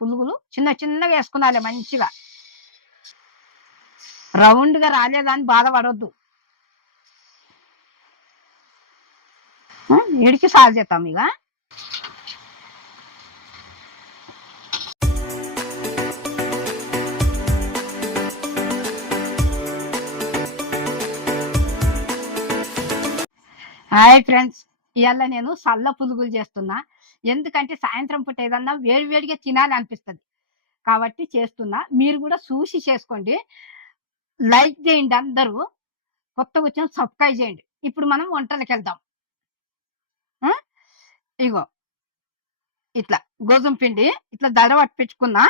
పులుగులు చిన్న చిన్నగా వేసుకున్నాలి మంచిగా. రౌండ్గా రాలేదని బాధపడొద్దు. ఇడికి సాల్వ్ చేద్దాం ఇక. హాయ్ ఫ్రెండ్స్, ఇవాళ నేను సల్ల పులుగులు చేస్తున్నా. ఎందుకంటే సాయంత్రం పూట ఏదన్నా వేడివేడిగా తినాలి అనిపిస్తుంది కాబట్టి చేస్తున్నా. మీరు కూడా చూసి చేసుకోండి, లైక్ చేయండి, అందరూ కొత్తగా వచ్చిన సబ్స్క్రైబ్ చేయండి. ఇప్పుడు మనం వంటలకు వెళ్దాం. ఇగో ఇట్లా గోధుమ పిండి ఇట్లా దడ పట్టించుకున్నా.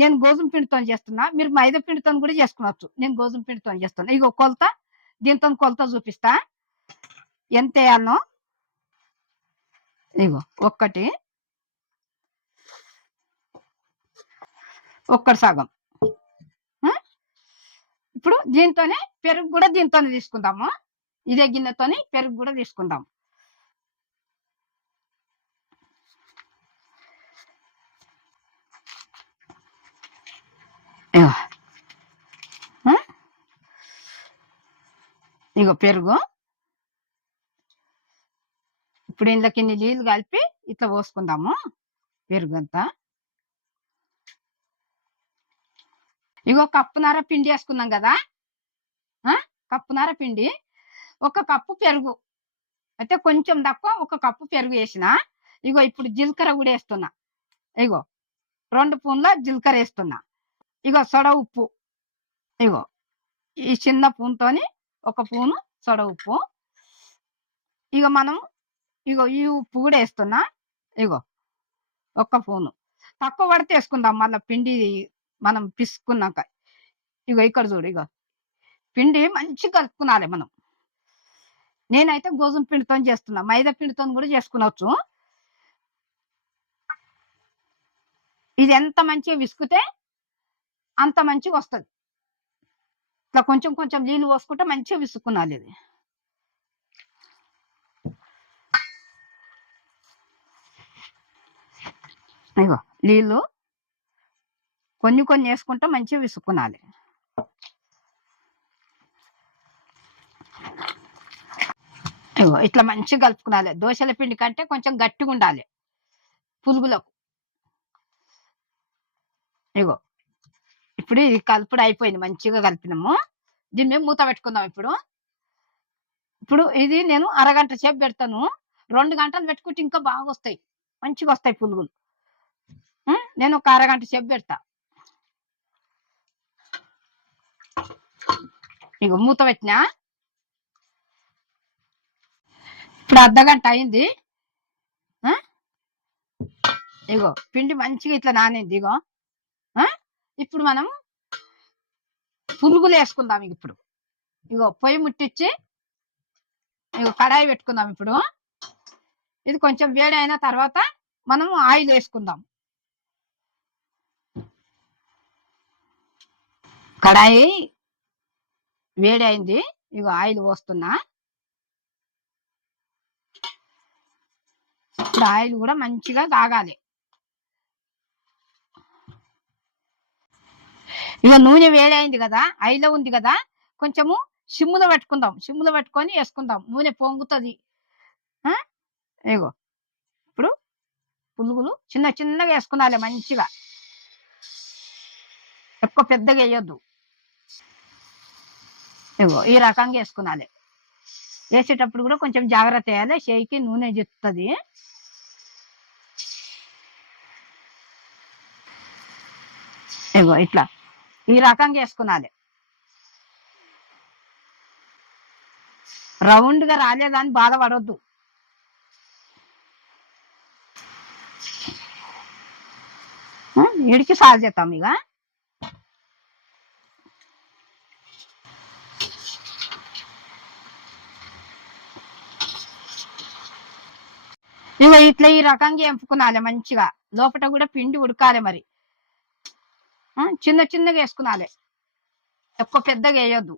నేను గోధుమ పిండితో చేస్తున్నా, మీరు మైదా పిండితో కూడా చేసుకునవచ్చు. నేను గోధుమ పిండితో చేస్తున్నా. ఇగో కొలత, దీంతో కొలత చూపిస్తా ఎంత వేయాలనో. ఇగో ఒక్కటి సగం. ఇప్పుడు దీంతోనే పెరుగు కూడా దీంతోనే తీసుకుందాము. ఇదే గిన్నెతోని పెరుగు కూడా తీసుకుందాం. ఇగో పెరుగు. ఇప్పుడు ఇందులోకి నీళ్ళు కలిపి ఇట్లా పోసుకుందాము పెరుగు అంతా. ఇగో కప్పున్నర పిండి వేసుకున్నాం కదా, కప్పున్నర పిండి, ఒక కప్పు పెరుగు అయితే కొంచెం తక్కువ, ఒక కప్పు పెరుగు వేసిన. ఇగో ఇప్పుడు జీలకర్ర కూడా వేస్తున్నా. ఇగో 2 స్పూన్ల జీలకర్ర వేస్తున్నా. ఇగో సొడ ఉప్పు, ఇగో ఈ చిన్న స్పూన్తోని 1 స్పూను సొడ ఉప్పు. ఇగో మనం ఇగో ఈ ఉప్పు కూడా వేస్తున్నా. ఇగో 1 స్పూను. తక్కువ పడితే వేసుకుందాం మళ్ళీ పిండి మనం పిసుకున్నాక. ఇగో ఇక్కడ చూడు, ఇగో పిండి మంచిగా కలుపుకునాలి మనం. నేనైతే గోధుమ పిండితో చేస్తున్నా, మైదా పిండితో కూడా చేసుకునవచ్చు. ఇది ఎంత మంచిగా విసుకుతే అంత మంచిగా వస్తుంది. ఇట్లా కొంచెం కొంచెం నీళ్ళు పోసుకుంటే మంచిగా విసుక్కునాలి. ఇది ఇగో నీళ్ళు కొన్ని కొన్ని వేసుకుంటే మంచిగా విసుక్కునాలి. ఇగో ఇట్లా మంచిగా కలుపుకునాలి. దోశల పిండి కంటే కొంచెం గట్టిగా ఉండాలి పులుగులకు. ఇగో ఇప్పుడు ఇది కలుపుడు అయిపోయింది, మంచిగా కలిపినాము. దీన్ని మేము మూత పెట్టుకుందాం. ఇప్పుడు ఇది నేను అరగంట సేపు పెడతాను. 2 గంటలు పెట్టుకుంటే ఇంకా బాగా వస్తాయి, మంచిగా వస్తాయి పులుగులు. నేను ఒక అరగంట సేపు పెడతా. ఇగో మూత పెట్టినా. ఇప్పుడు అర్ధగంట అయింది. ఇగో పిండి మంచిగా ఇట్లా నానింది. ఇగో ఇప్పుడు మనం పులుగులు వేసుకుందాం. ఇప్పుడు ఇగో పొయ్యి ముట్టించి ఇగో కడాయి పెట్టుకుందాం. ఇప్పుడు ఇది కొంచెం వేడి అయిన తర్వాత మనం ఆయిల్ వేసుకుందాం. కడాయి వేడి అయింది, ఇగో ఆయిల్ పోస్తున్నా. ఇప్పుడు ఆయిల్ కూడా మంచిగా తాగాలి. ఇక నూనె వేడి అయింది కదా, ఆయిల్ ఉంది కదా, కొంచెము సిమ్ములో పెట్టుకుందాం. సిమ్ములో పెట్టుకొని వేసుకుందాం, నూనె పొంగుతుంది. ఇగో ఇప్పుడు పులుగులు చిన్న చిన్నగా వేసుకున్నాలి మంచిగా, ఎక్కువ పెద్దగా వేయొద్దు. ఇగో ఈ రకంగా వేసుకున్నాలి. వేసేటప్పుడు కూడా కొంచెం జాగ్రత్త వేయాలి, చేయికి నూనె చెప్తుంది. ఇగో ఇట్లా ఈ రకంగా వేసుకున్నాలి. రౌండ్గా రాలేదని బాధపడొద్దు. ఇడికి సాల్వ్ చేద్దాం ఇక. ఇక ఇట్లా ఈ రకంగా ఎంపుకునాలి మంచిగా. లోపల కూడా పిండి ఉడకాలి. మరి చిన్న చిన్నగా వేసుకునాలి, ఎక్కువ పెద్దగా వేయొద్దు.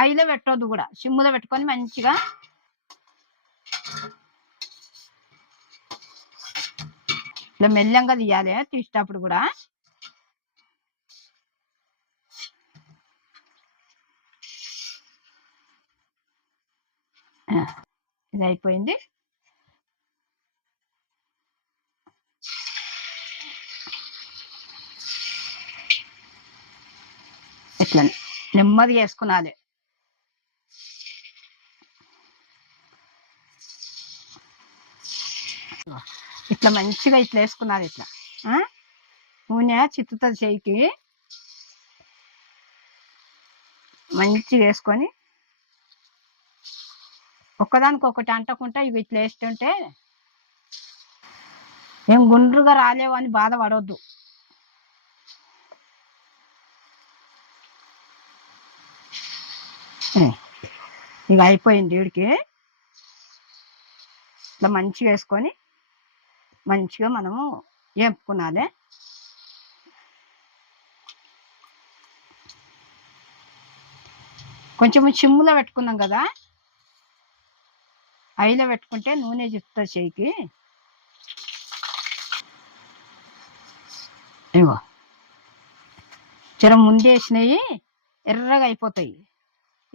ఆయిలో పెట్టొద్దు కూడా, సిమ్ములో పెట్టుకొని మంచిగా. ఇట్లా మెల్లంగా తీయాలి తీసేటప్పుడు కూడా. ఇది అయిపోయింది. ఇట్లా నెమ్మది వేసుకున్నాలి. ఇట్లా మంచిగా ఇట్లా వేసుకున్నది. ఇట్లా నూనె చిత్తుతుంది చేయికి. మంచిగా వేసుకొని ఒక్కదానికొకటి అంటకుండా ఇవి ఇట్లా వేస్తుంటే ఏం గుండ్రుగా రాలేవు అని బాధపడవద్దు. ఇక అయిపోయింది వీడికి. ఇట్లా మంచిగా వేసుకొని మంచిగా మనము వేపుకున్నది. కొంచెం చిమ్ములో పెట్టుకున్నాం కదా, ఐలో పెట్టుకుంటే నూనె చిత్తుంది చేయికి. ఇగో జర ముందేసినవి ఎర్రగా అయిపోతాయి.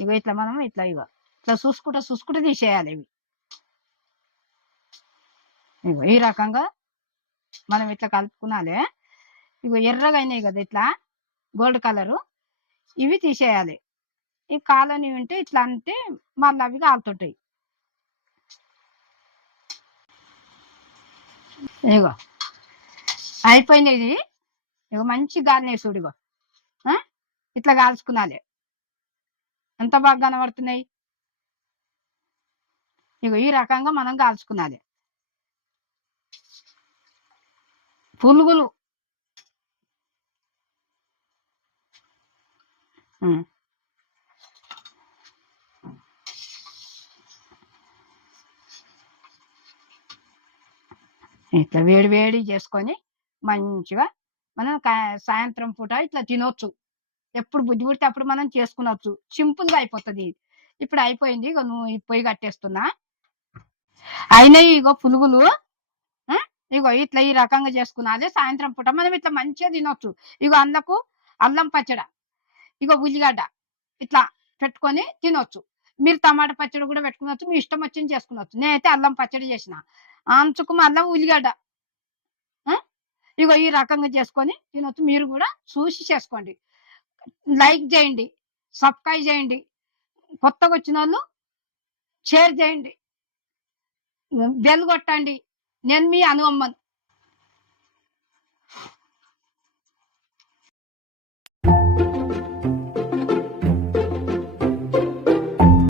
ఇగో ఇట్లా మనం ఇట్లా ఇట్లా చూసుకుంటూ తీసేయాలి ఇవి. ఇగో ఈ రకంగా మనం ఇట్లా కలుపుకున్నాలి. ఇగో ఎర్రగా అయినాయి కదా ఇట్లా గోల్డ్ కలరు, ఇవి తీసేయాలి. ఈ కాలని ఉంటే ఇట్లా అంటే మళ్ళీ అవి కాలుతుంటాయి. ఇగో అయిపోయినాయి. ఇగో మంచి గాలినాయి చూడు. ఇగో ఇట్లా కాల్చుకున్నాలి. ఎంత బాగా కనబడుతున్నాయి. ఇగో ఈ రకంగా మనం కాల్చుకున్నాలి. పులుగులు ఇట్లా వేడి వేడి చేసుకొని మంచిగా మనం సాయంత్రం పూట ఇట్లా తినొచ్చు. ఎప్పుడు బుద్ధి పుడితే అప్పుడు మనం చేసుకునొచ్చు. సింపుల్గా అయిపోతుంది. ఇప్పుడు అయిపోయింది. ఇగో నువ్వు ఈ పొయ్యి కట్టేస్తున్నా. అయినాయి ఇగో పులుగులు. ఇగో ఇట్లా ఈ రకంగా చేసుకున్నది. సాయంత్రం పూట మనం ఇట్లా మంచిగా తినొచ్చు. ఇగో అందుకు అల్లం పచ్చడ, ఇగో ఉల్లిగడ్డ ఇట్లా పెట్టుకొని తినొచ్చు. మీరు టమాటా పచ్చడి కూడా పెట్టుకునొచ్చు. మీ ఇష్టం వచ్చింది చేసుకునొచ్చు. నేనైతే అల్లం పచ్చడి చేసిన. అంచుకు మళ్ళీ ఉల్లిగడ్డ. ఇగో ఈ రకంగా చేసుకొని తినొచ్చు. మీరు కూడా చూసి చేసుకోండి. లైక్ చేయండి, సబ్స్క్రైబ్ చేయండి. కొత్తగా వచ్చిన వాళ్ళు షేర్ చేయండి, బెల్ కొట్టండి. నేను మీ అనువమ్మను.